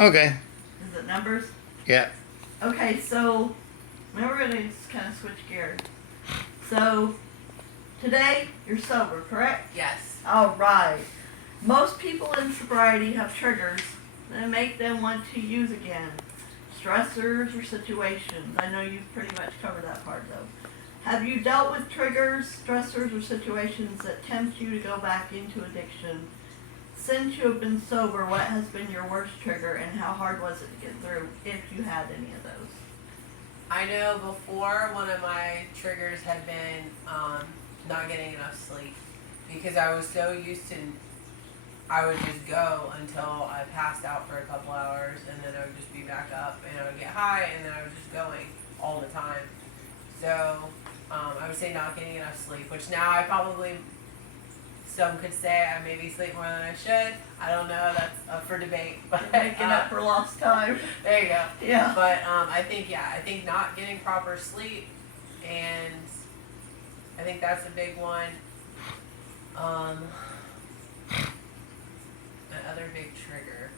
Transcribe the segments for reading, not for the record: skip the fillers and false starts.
Okay. Is it numbers? Yeah. Okay, so now we're going to kind of switch gears. So today you're sober, correct? Yes. All right. Most people in sobriety have triggers that make them want to use again. Stressors or situations. I know you've pretty much covered that part though. Have you dealt with triggers, stressors, or situations that tempt you to go back into addiction? Since you have been sober, what has been your worst trigger and how hard was it to get through, if you had any of those? I know before one of my triggers had been not getting enough sleep because I was so used to, I would just go until I passed out for a couple hours and then I would just be back up and I would get high and then I was just going all the time. So I would say not getting enough sleep, which now I probably, some could say I maybe sleep more than I should. I don't know, that's up for debate. But Making up for lost time. there you go. Yeah. But I think not getting proper sleep, and I think that's a big one. Another big trigger.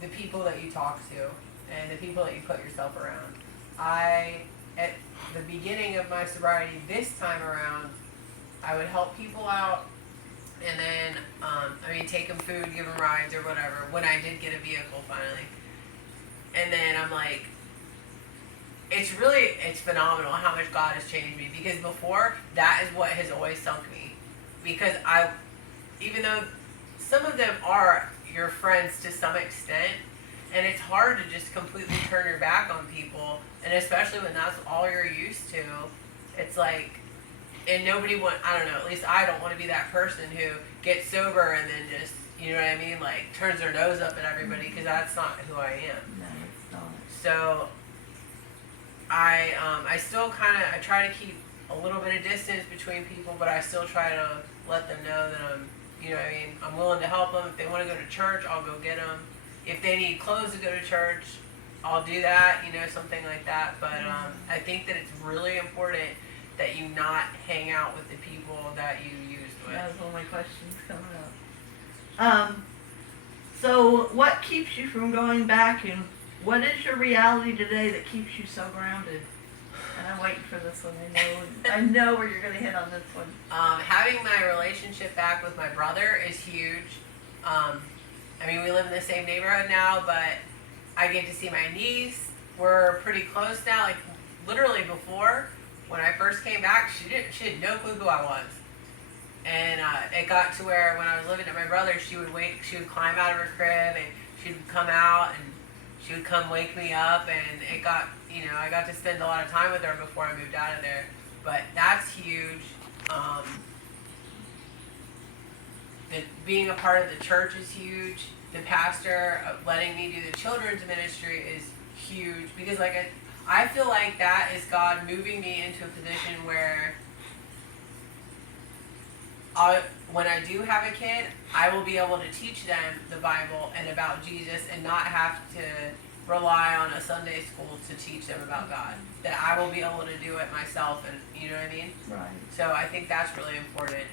The people that you talk to and the people that you put yourself around. At the beginning of my sobriety this time around, I would help people out and then, take them food, give them rides or whatever when I did get a vehicle finally. And then I'm like, it's phenomenal how much God has changed me because before, that is what has always sunk me. Because even though some of them are your friends to some extent, and it's hard to just completely turn your back on people, and especially when that's all you're used to, it's like, and I don't know, at least I don't want to be that person who gets sober and then just, you know what I mean, like turns their nose up at everybody, because that's not who I am. No, it's not. So, I still I try to keep a little bit of distance between people, but I still try to let them know that I'm willing to help them. If they want to go to church, I'll go get them. If they need clothes to go to church, I'll do that, something like that. But I think that it's really important that you not hang out with the people that you used with. That was one of my questions coming up. So what keeps you from going back, and what is your reality today that keeps you so grounded? And I'm waiting for this one. I know where you're going to hit on this one. Having my relationship back with my brother is huge. We live in the same neighborhood now, but I get to see my niece. We're pretty close now. Like literally before, when I first came back, she had no clue who I was. And it got to where when I was living at my brother's, she would climb out of her crib and she would come out and she would come wake me up, and it got, I got to spend a lot of time with her before I moved out of there. But that's huge. Being a part of the church is huge. The pastor letting me do the children's ministry is huge because I feel like that is God moving me into a position where when I do have a kid, I will be able to teach them the Bible and about Jesus and not have to rely on a Sunday school to teach them about God. That I will be able to do it myself, and you know what I mean? Right. So I think that's really important.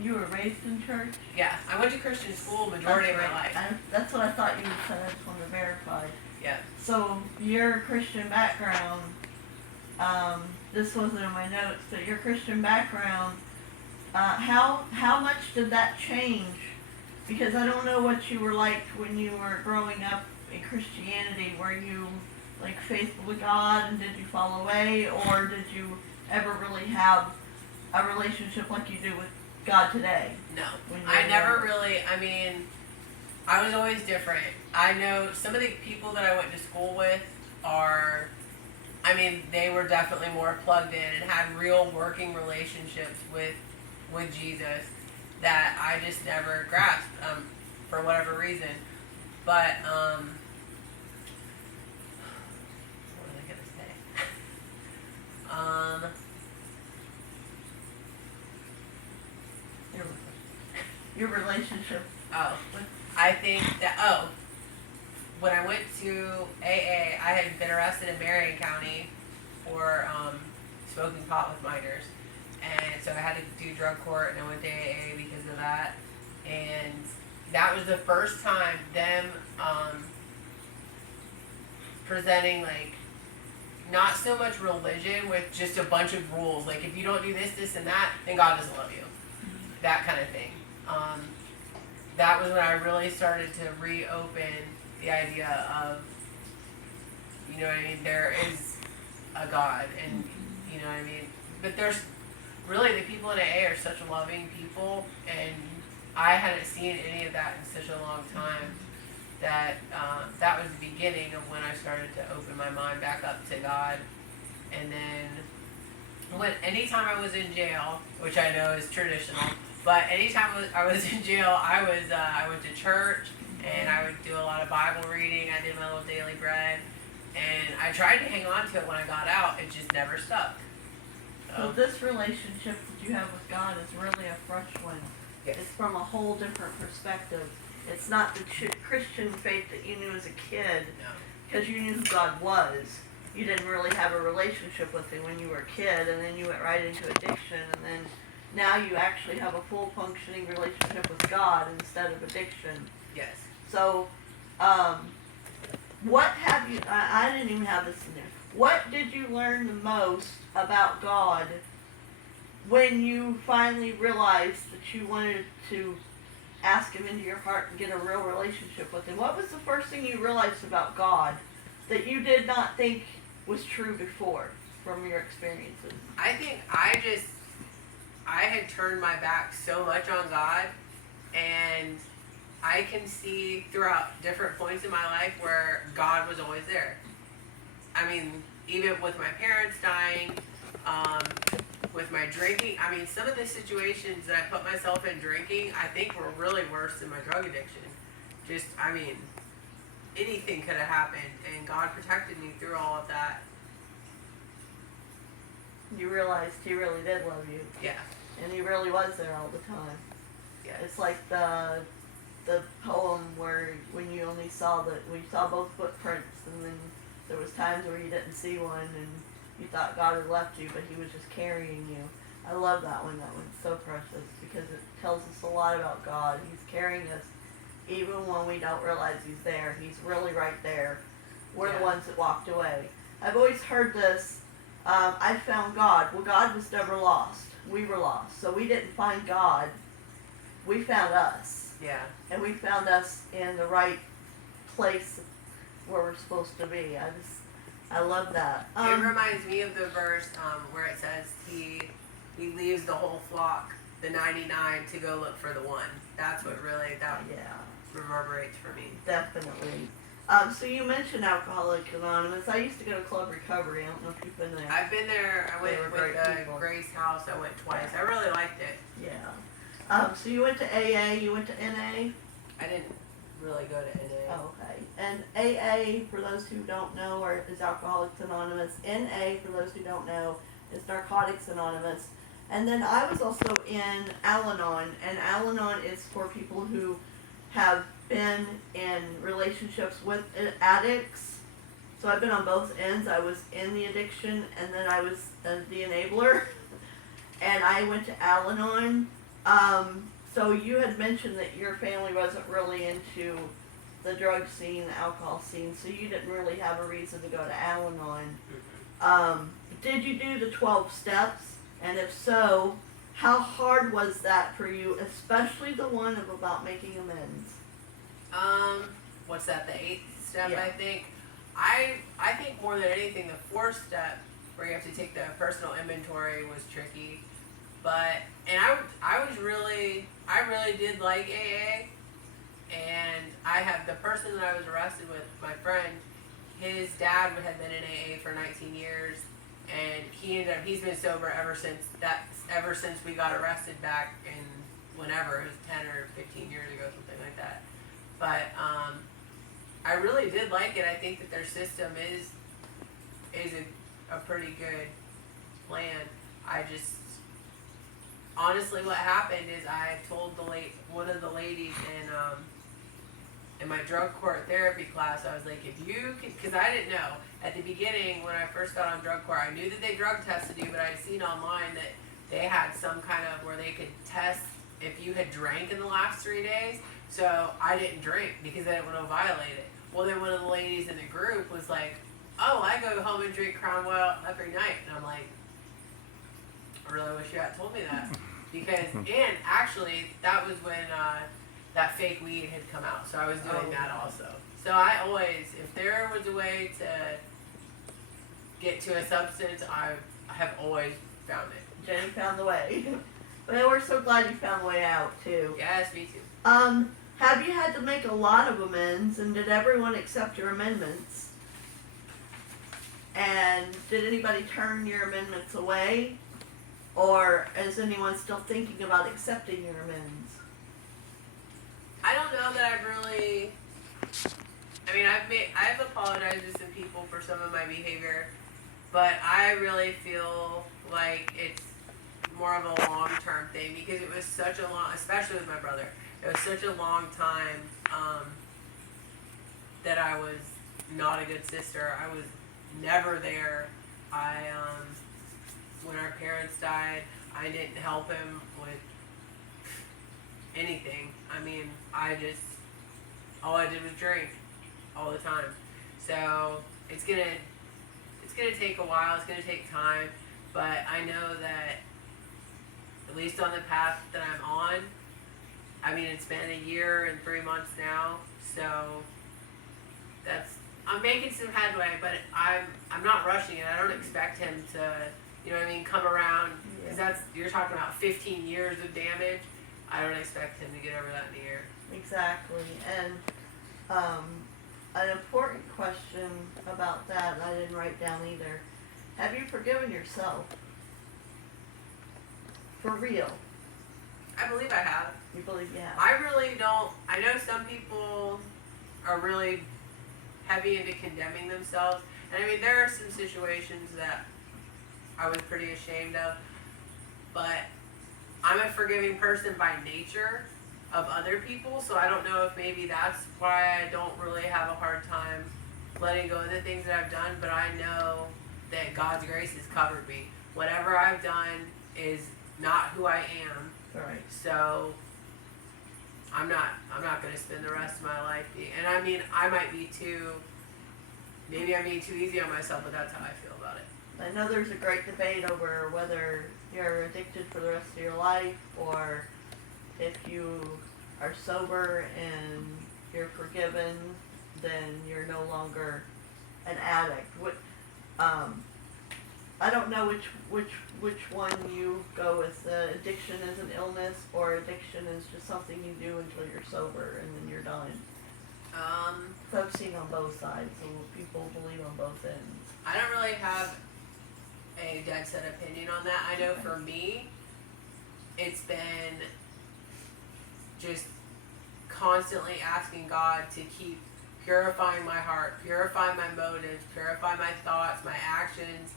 You were raised in church? Yeah, I went to Christian school majority of my life. That's what I thought you said. I just wanted to verify. Yeah. So your Christian background, this wasn't in my notes, but your Christian background, how much did that change? Because I don't know what you were like when you were growing up in Christianity. Were you faithful to God, and did you fall away, or did you ever really have a relationship like you do with God today? No, I never really, I was always different. I know some of the people that I went to school with they were definitely more plugged in and had real working relationships with Jesus that I just never grasped for whatever reason. But, what was I going to say? Your relationship. I think that, when I went to AA, I had been arrested in Marion County for smoking pot with minors. And so I had to do drug court, and I went to AA because of that. And that was the first time them presenting like not so much religion with just a bunch of rules. Like if you don't do this, this, and that, then God doesn't love you. That kind of thing. That was when I really started to reopen the idea of, you know what I mean, there is a God, and you know what I mean. But there's really, the people in AA are such loving people, and I hadn't seen any of that in such a long time that that was the beginning of when I started to open my mind back up to God. And then anytime I was in jail, which I know is traditional, but anytime I was in jail, I went to church, and I would do a lot of Bible reading. I did my little daily bread, and I tried to hang on to it when I got out. It just never stuck. So this relationship that you have with God is really a fresh one. Yes. It's from a whole different perspective. It's not the Christian faith that you knew as a kid, because you knew who God was. You didn't really have a relationship with Him when you were a kid, and then you went right into addiction, and then now you actually have a full functioning relationship with God instead of addiction. Yes. So, what have you, I didn't even have this in there. What did you learn the most about God when you finally realized that you wanted to ask Him into your heart and get a real relationship with Him? What was the first thing you realized about God that you did not think was true before from your experiences? I think I had turned my back so much on God, and I can see throughout different points in my life where God was always there. I mean, even with my parents dying, with my drinking, I mean, some of the situations that I put myself in drinking, I think were really worse than my drug addiction. Just, I mean, anything could have happened, and God protected me through all of that. You realized He really did love you. Yeah. And He really was there all the time. Yes. It's like the poem where when you only saw we saw both footprints, and then there was times where you didn't see one, and you thought God had left you, but He was just carrying you. I love that one. That one's so precious because it tells us a lot about God. He's carrying us even when we don't realize He's there. He's really right there. We're the ones that walked away. I've always heard this. I found God. Well, God was never lost. We were lost. So we didn't find God. We found us. Yeah. And we found us in the right place where we're supposed to be. I love that. It reminds me of the verse where it says he leaves the whole flock, the 99, to go look for the one. That's what really reverberates for me. Definitely. So you mentioned Alcoholics Anonymous. I used to go to Club Recovery. I don't know if you've been there. I've been there. I went They were with great people. Grace House. I went twice. I really liked it. Yeah. So you went to AA. You went to NA. I didn't really go to NA. Oh, okay. And AA, for those who don't know, is Alcoholics Anonymous. NA, for those who don't know, is Narcotics Anonymous. And then I was also in Al-Anon, and Al-Anon is for people who have been in relationships with addicts. So I've been on both ends. I was in the addiction, and then I was the enabler. And I went to Al-Anon. So you had mentioned that your family wasn't really into the drug scene, the alcohol scene, so you didn't really have a reason to go to Al-Anon. Did you do the 12 steps? And if so, how hard was that for you, especially the one about making amends? What's that, the 8th step, Yeah. I think? I think more than anything, the 4th step, where you have to take the personal inventory, was tricky. But, and I really did like AA, and I had the person that I was arrested with, my friend, his dad had been in AA for 19 years, and he's been sober ever since we got arrested back in whenever, it was 10 or 15 years ago, something like that. But, I really did like it. I think that their system is a pretty good plan. Honestly, what happened is I told one of the ladies in my drug court therapy class, I was like, if you could, because I didn't know. At the beginning, when I first got on drug court, I knew that they drug tested you, but I'd seen online that they had some kind of where they could test if you had drank in the last 3 days. So I didn't drink because I didn't want to violate it. Well, then one of the ladies in the group was like, "Oh, I go home and drink Crown Royal every night," and I'm like, "I really wish you had told me that." Because, and actually, that was when that fake weed had come out, so I was doing that also. So I always, if there was a way to get to a substance, I have always found it. Jenny found the way. Well, we're so glad you found the way out too. Yes, me too. Have you had to make a lot of amends, and did everyone accept your amendments? And did anybody turn your amendments away? Or is anyone still thinking about accepting your amends? I don't know that I've really. I mean, I've apologized to some people for some of my behavior, but I really feel like it's more of a long-term thing because it was such a long, especially with my brother, it was such a long time that I was not a good sister. I was never there. When our parents died, I didn't help him with anything. I mean, all I did was drink all the time. So it's gonna take a while. It's gonna take time, but I know that at least on the path that I'm on, I mean, it's been a year and 3 months now, so I'm making some headway, but I'm not rushing it. I don't expect him to, you know what I mean, come around, because you're talking about 15 years of damage. I don't expect him to get over that in a year. Exactly. And an important question about that, and I didn't write down either. Have you forgiven yourself? For real? I believe I have. You believe you have? I really don't. I know some people are really heavy into condemning themselves. And I mean, there are some situations that I was pretty ashamed of. But I'm a forgiving person by nature of other people. So I don't know if maybe that's why I don't really have a hard time letting go of the things that I've done. But I know that God's grace has covered me. Whatever I've done is not who I am. Right. So I'm not going to spend the rest of my life being, and I mean, I might be maybe I'm being too easy on myself, but that's how I feel about it. I know there's a great debate over whether you're addicted for the rest of your life, or if you are sober and you're forgiven, then you're no longer an addict. I don't know which one you go with. Addiction is an illness, or addiction is just something you do until you're sober and then you're done. I've seen on both sides, so people believe on both ends. I don't really have a dead set opinion on that. I know for me, it's been just constantly asking God to keep purifying my heart, purify my motives, purify my thoughts, my actions.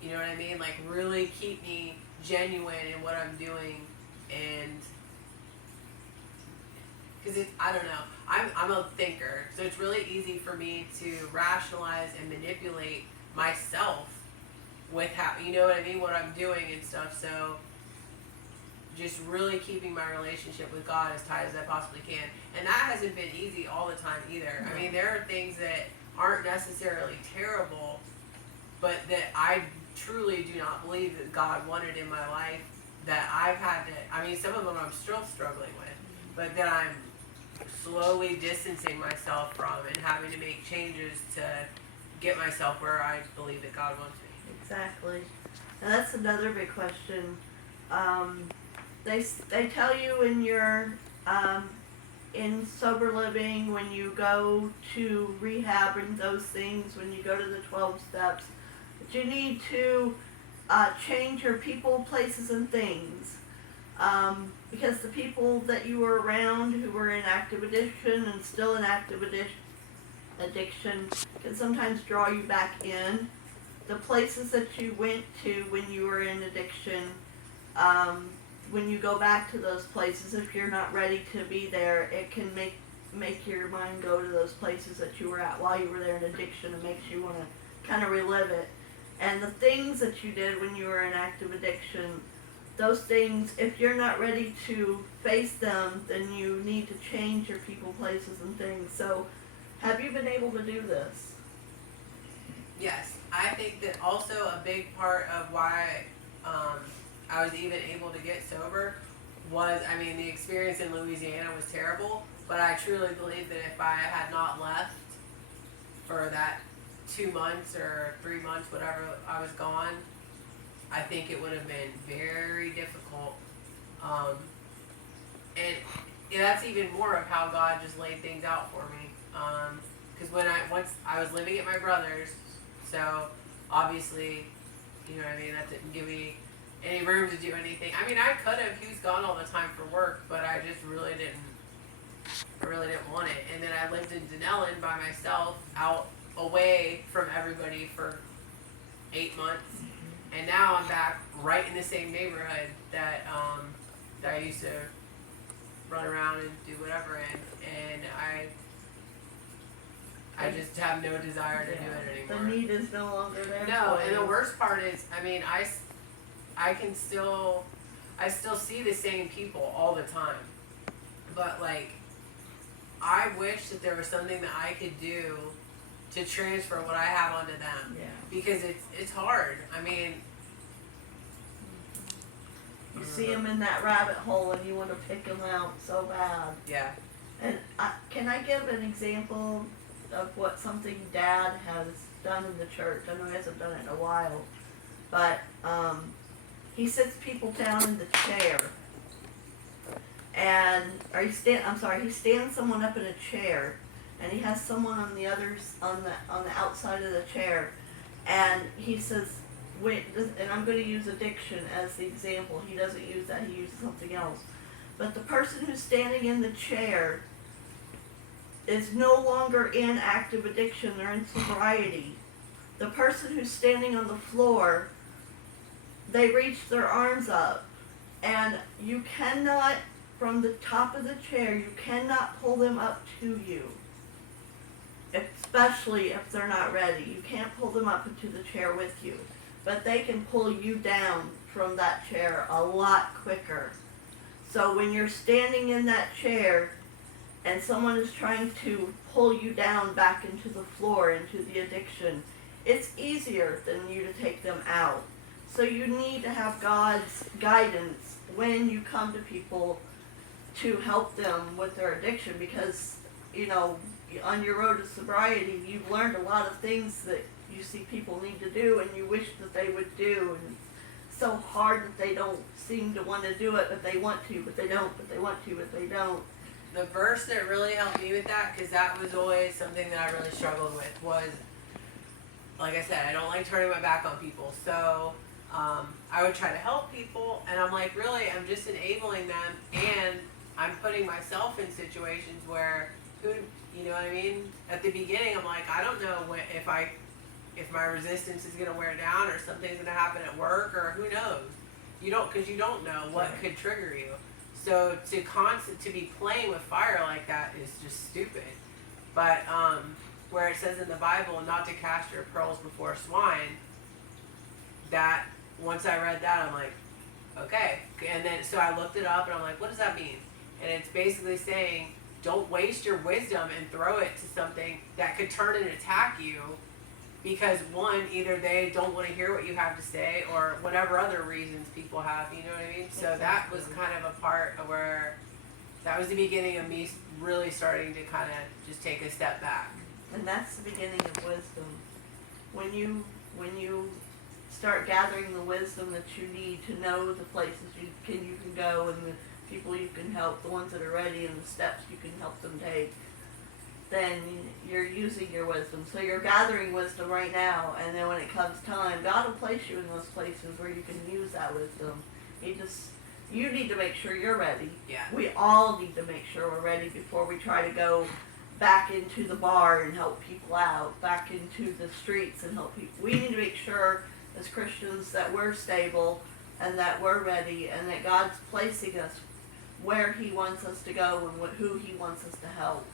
You know what I mean? Like, really keep me genuine in what I'm doing. And because I don't know, I'm a thinker, so it's really easy for me to rationalize and manipulate myself with how, you know what I mean, what I'm doing and stuff. So just really keeping my relationship with God as tight as I possibly can. And that hasn't been easy all the time either. I mean, there are things that aren't necessarily terrible, but that I truly do not believe that God wanted in my life, that I've had to, I mean, some of them I'm still struggling with, but that I'm slowly distancing myself from and having to make changes to get myself where I believe that God wants me. Exactly. Now that's another big question. They tell you in your in sober living, when you go to rehab and those things, when you go to the 12 steps, that you need to change your people, places, and things. Because the people that you were around who were in active addiction and still in active addiction can sometimes draw you back in. The places that you went to when you were in addiction, when you go back to those places, if you're not ready to be there, it can make your mind go to those places that you were at while you were there in addiction. It makes you want to kind of relive it. And the things that you did when you were in active addiction, those things, if you're not ready to face them, then you need to change your people, places, and things. So, have you been able to do this? Yes, I think that also a big part of why I was even able to get sober was, I mean, the experience in Louisiana was terrible, but I truly believe that if I had not left for that 2 months or 3 months, whatever I was gone, I think it would have been very difficult. And that's even more of how God just laid things out for me. Because once I was living at my brother's, so obviously, you know what I mean, that didn't give me any room to do anything. I mean, I could have. He was gone all the time for work, but I just really didn't. I really didn't want it. And then I lived in Denellen by myself, out away from everybody for 8 months, and now I'm back right in the same neighborhood that that I used to run around and do whatever in, and I just have no desire to do it anymore. The need is no longer there. No, and the worst part is, I mean, I still see the same people all the time, but like, I wish that there was something that I could do to transfer what I have onto them. Yeah. Because it's hard. I mean, you see them in that rabbit hole and you want to pick them out so bad. yeah. And can I give an example of what something Dad has done in the church? I know he hasn't done it in a while, but he sits people down in the chair, and he stands someone up in a chair, and he has someone on the outside of the chair, and he says, wait, and I'm going to use addiction as the example. He doesn't use that; he uses something else. But the person who's standing in the chair is no longer in active addiction, they're in sobriety. The person who's standing on the floor, they reach their arms up, and you cannot, from the top of the chair, you cannot pull them up to you, especially if they're not ready. You can't pull them up into the chair with you, but they can pull you down from that chair a lot quicker. So when you're standing in that chair, and someone is trying to pull you down back into the floor, into the addiction, it's easier than you to take them out. So you need to have God's guidance when you come to people to help them with their addiction, because, you know, on your road to sobriety, you've learned a lot of things that you see people need to do and you wish that they would do, and it's so hard that they don't seem to want to do it, but they want to, but they don't, but they want to, but they don't. The verse that really helped me with that, because that was always something that I really struggled with, was, like I said, I don't like turning my back on people. So I would try to help people, and I'm like, really, I'm just enabling them, and I'm putting myself in situations where, you know what I mean? At the beginning, I'm like, I don't know if my resistance is going to wear down, or something's going to happen at work, or who knows? Because you don't know what could trigger you. So to be playing with fire like that is just stupid. But where it says in the Bible not to cast your pearls before swine, that once I read that, I'm like, okay. And then so I looked it up and I'm like, what does that mean? And it's basically saying, don't waste your wisdom and throw it to something that could turn and attack you, because one, either they don't want to hear what you have to say, or whatever other reasons people have, you know what I mean? So that was kind of a part of where, that was the beginning of me really starting to kind of just take a step back. And that's the beginning of wisdom. When you start gathering the wisdom that you need to know the places you can go, and the people you can help, the ones that are ready, and the steps you can help them take, then you're using your wisdom. So you're gathering wisdom right now, and then when it comes time, God will place you in those places where you can use that wisdom. You need to make sure you're ready. Yeah. We all need to make sure we're ready before we try to go back into the bar and help people out, back into the streets and help people. We need to make sure as Christians that we're stable and that we're ready, and that God's placing us where He wants us to go and who He wants us to help.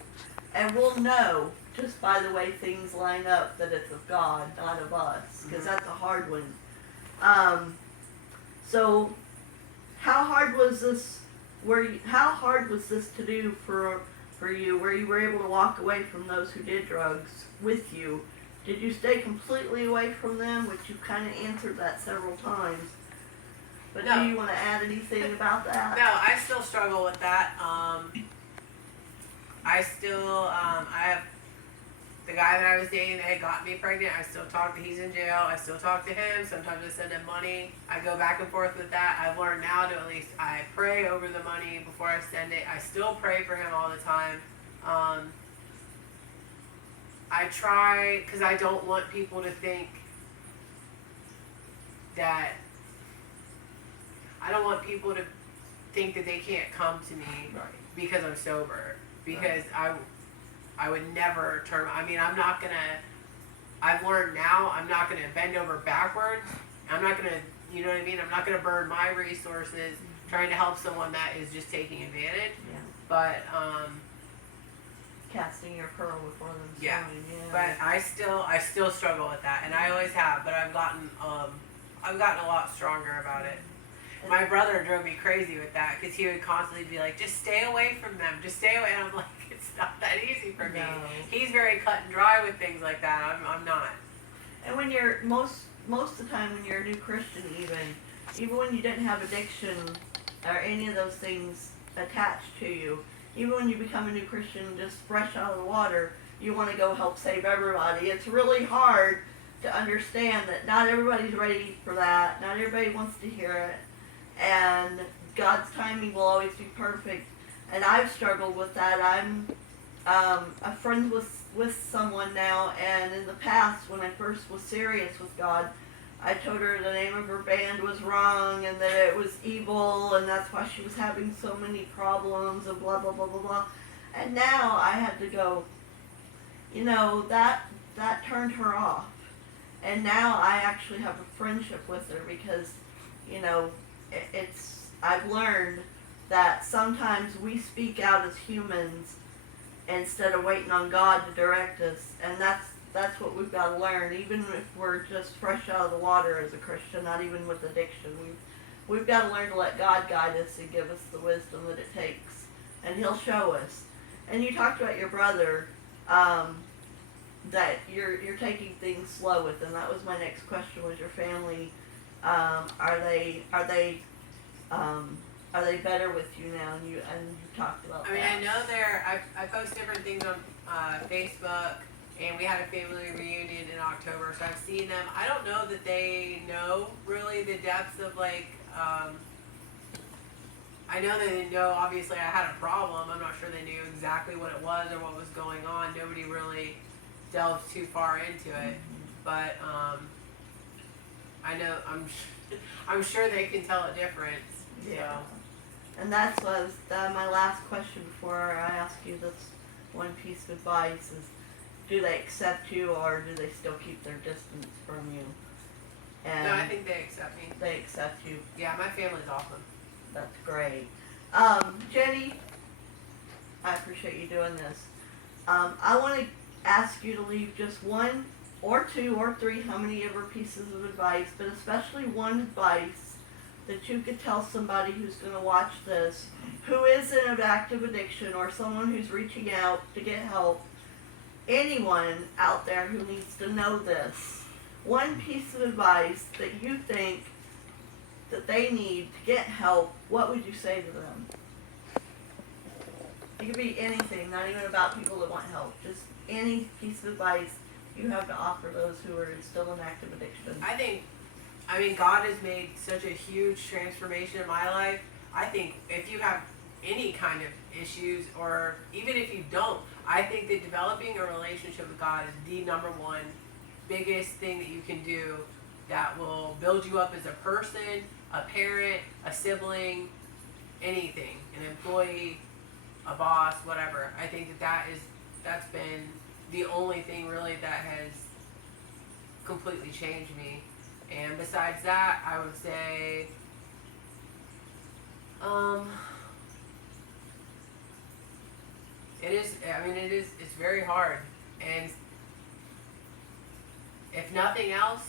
And we'll know just by the way things line up that it's of God, not of us, because that's a hard one. So How hard was this? How hard was this to do for you, where you were able to walk away from those who did drugs with you? Did you stay completely away from them? Which you kind of answered that several times. But No. do you want to add anything about that? No, I still struggle with that. I have the guy that I was dating that had got me pregnant. I still talk to. He's in jail. I still talk to him. Sometimes I send him money. I go back and forth with that. I've learned now to at least I pray over the money before I send it. I still pray for him all the time. I try because I don't want people to think that. I don't want people to think that they can't come to me Right. because I'm sober. Because I would never turn. I mean, I'm not gonna. I've learned now. I'm not gonna bend over backwards. I'm not gonna. You know what I mean? I'm not gonna burn my resources trying to help someone that is just taking advantage. Yeah. But Casting your pearl before them. yeah. Yeah. But I still struggle with that, and I always have. But I've gotten a lot stronger about it. My brother drove me crazy with that because he would constantly be like, "Just stay away from them. Just stay away." And I'm like, "It's not that easy for me." No. He's very cut and dry with things like that. I'm not. And when you're most of the time when you're a new Christian, even when you didn't have addiction or any of those things attached to you, even when you become a new Christian, just fresh out of the water, you want to go help save everybody. It's really hard to understand that not everybody's ready for that. Not everybody wants to hear it. And God's timing will always be perfect. And I've struggled with that. I'm a friend with someone now, and in the past, when I first was serious with God, I told her the name of her band was wrong and that it was evil, and that's why she was having so many problems and blah blah blah blah blah. And now I had to go, that turned her off. And now I actually have a friendship with her because, I've learned that sometimes we speak out as humans instead of waiting on God to direct us, and that's what we've got to learn. Even if we're just fresh out of the water as a Christian, not even with addiction, we've got to learn to let God guide us and give us the wisdom that it takes, and He'll show us. And you talked about your brother, that you're taking things slow with, and that was my next question. Was your family, are they better with you now? And you talked about. I mean, I know I post different things on Facebook, and we had a family reunion in October, so I've seen them. I don't know that they know really the depths of I know that they know. Obviously, I had a problem. I'm not sure they knew exactly what it was or what was going on. Nobody really delved too far into it, but I know I'm sure they can tell a difference. Yeah. And that was my last question before I ask you this one piece of advice is, do they accept you or do they still keep their distance from you? And no, I think they accept me. They accept you. Yeah, my family's awesome. That's great. Jenny, I appreciate you doing this. I want to ask you to leave just one or two or three, how many ever pieces of advice, but especially one advice that you could tell somebody who's going to watch this, who is in an active addiction or someone who's reaching out to get help, anyone out there who needs to know this. One piece of advice that you think that they need to get help, what would you say to them? It could be anything, not even about people that want help, just any piece of advice you have to offer those who are still in active addiction. I mean, God has made such a huge transformation in my life. I think if you have any kind of issues, or even if you don't, I think that developing a relationship with God is the number one biggest thing that you can do that will build you up as a person, a parent, a sibling, anything, an employee, a boss, whatever. I think that's been the only thing really that has completely changed me. And besides that, I would say, it's very hard. And if nothing else,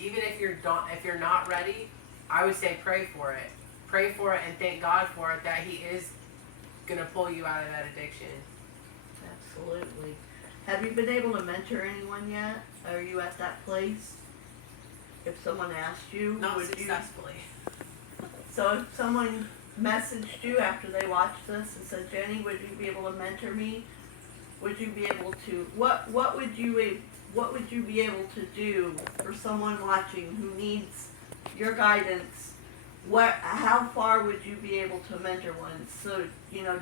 even if you're not ready, I would say pray for it. Pray for it and thank God for it, that He is going to pull you out of that addiction. Absolutely. Have you been able to mentor anyone yet? Are you at that place? If someone asked you, Not would successfully. you? So if someone messaged you after they watched this and said, Jenny, would you be able to mentor me? Would you be able to? What would you be able to do for someone watching who needs your guidance? How far would you be able to mentor one? So,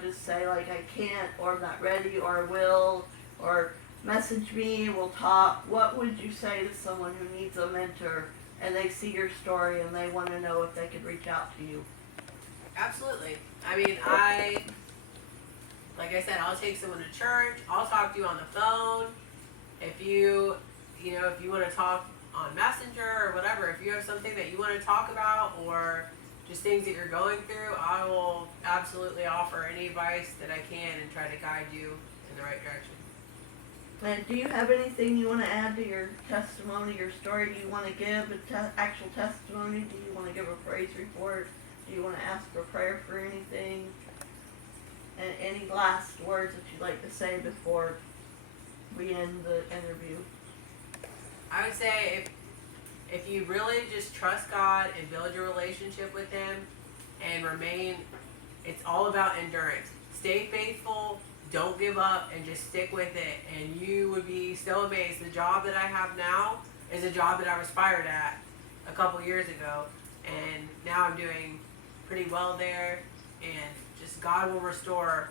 just say like, I can't, or I'm not ready, or I will, or message me, we'll talk. What would you say to someone who needs a mentor and they see your story and they want to know if they could reach out to you? Absolutely. I mean, like I said, I'll take someone to church. I'll talk to you on the phone. If you want to talk on Messenger or whatever, if you have something that you want to talk about or just things that you're going through, I will absolutely offer any advice that I can and try to guide you in the right direction. And do you have anything you want to add to your testimony, your story? Do you want to give actual testimony? Do you want to give a praise report? Do you want to ask for prayer for anything? And any last words that you'd like to say before we end the interview? I would say if you really just trust God and build your relationship with Him and remain, it's all about endurance. Stay faithful, don't give up, and just stick with it. And you would be so amazed. The job that I have now is a job that I was fired at a couple years ago. And now I'm doing pretty well there. And just God will restore